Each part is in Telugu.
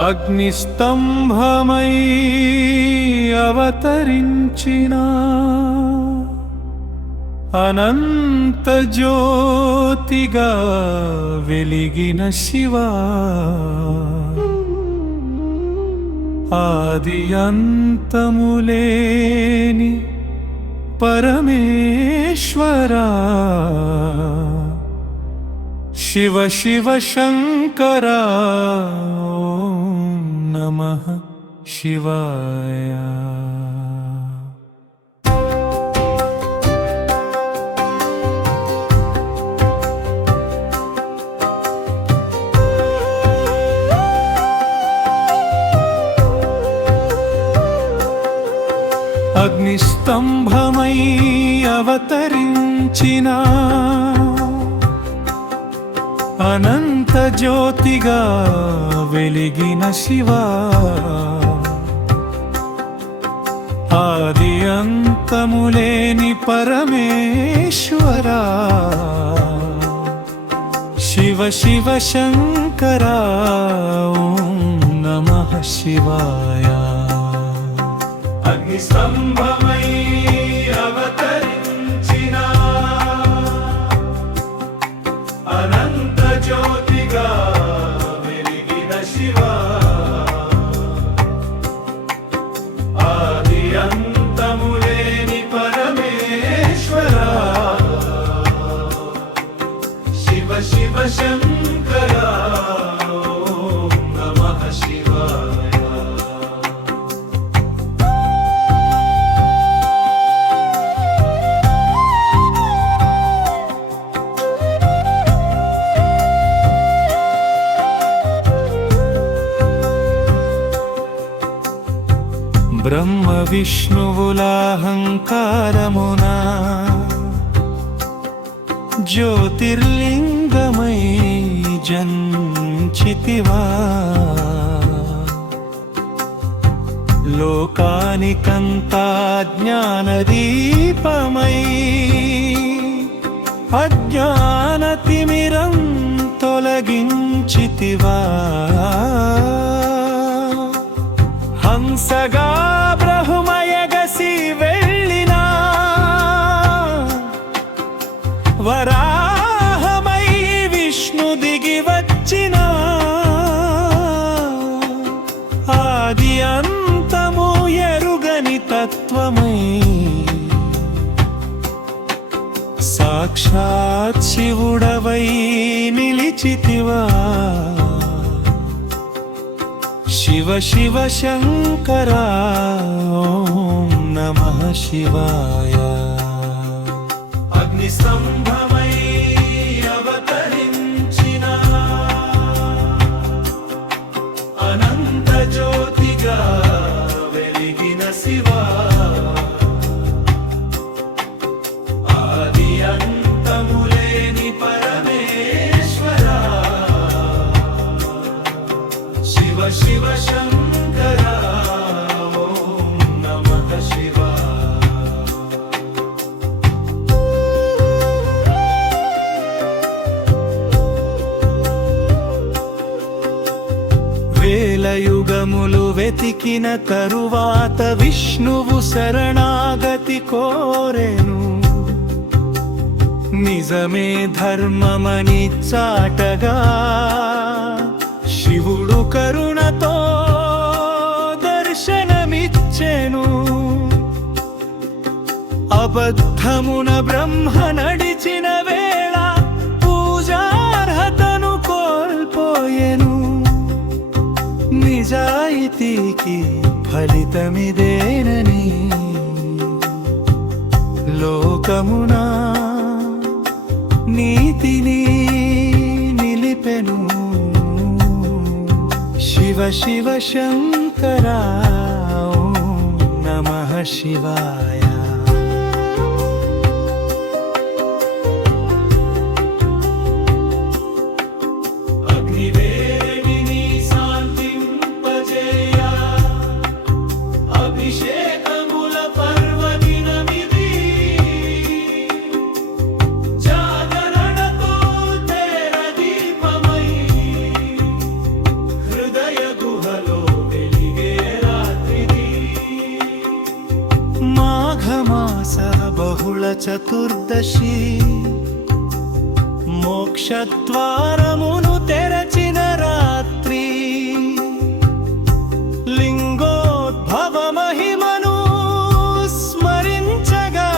అగ్నిస్తంభమై అవతరించిన అనంత జ్యోతిగా వెలిగిన శివా. ఆది అంతములేని పరమేశ్వరా. శివ శివ శంకరా. నమ శివాయ అగ్నిస్తంభమై అవతరించిన అనంత జ్యోతిగా వెలిగిన శివ. ఆది అంతములేని పరమేశ్వరా. శివ శివ శంకరా ఓం నమః శివాయ. అగ్నిస్తంభమై అవతరించిన. అనంత జ్యోతి బ్రహ్మ విష్ణువులాహంకారమున జ్యోతిర్లింగమై జంచితివా లోకానికంతా జ్ఞానదీపమై అజ్ఞానతిమిరం తొలగించితివా. హంసగా బ్రహ్మయగసి వెళ్ళినా. వరాహమై విష్ణు దిగి వచ్చిన. ఆది అంతము ఎరుగని తత్వమై. సాక్షాత్ శివుడవై నిలిచితివా. శివ శివ శంకరా ఓం నమ శివాయ. అగ్నిస్తంభమై వెతికిన తరువాత విష్ణువు శరణాగతి కోరెను. నిజమే ధర్మమని చాటగా శివుడు కరుణతో దర్శనమిచ్చెను. అబద్ధమున బ్రహ్మ నడిచిన వేళ నిజాయితీకి ఫలితమిదేనని లోకమునా నీతిని నిలిపెను. శివ శివ శంకరా నమ శివాయ. చతుర్దశి. మోక్షద్వారమును తెరచిన రాత్రి. లింగోద్భవ మహిమను స్మరించగా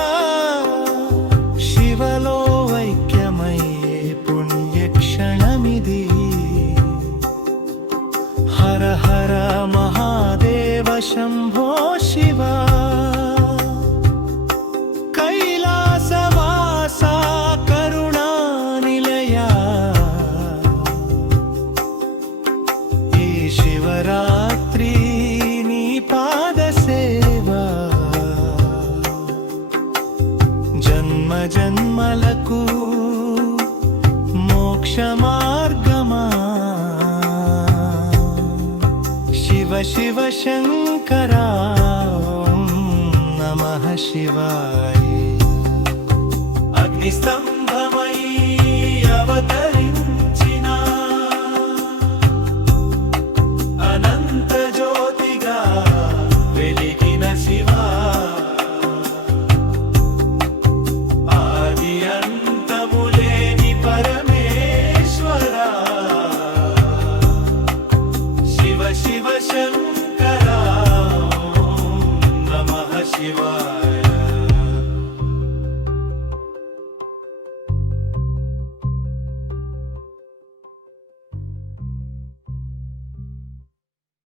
శివలో ఐక్యమయ్యే పుణ్యక్షణమిది. హర హర మహాదేవ శంభ. జన్మ జన్మలకు మోక్ష మార్గమా శివ శివ శంకరా నమ శివాయ. అగ్నిస్తంభమై అవతరించి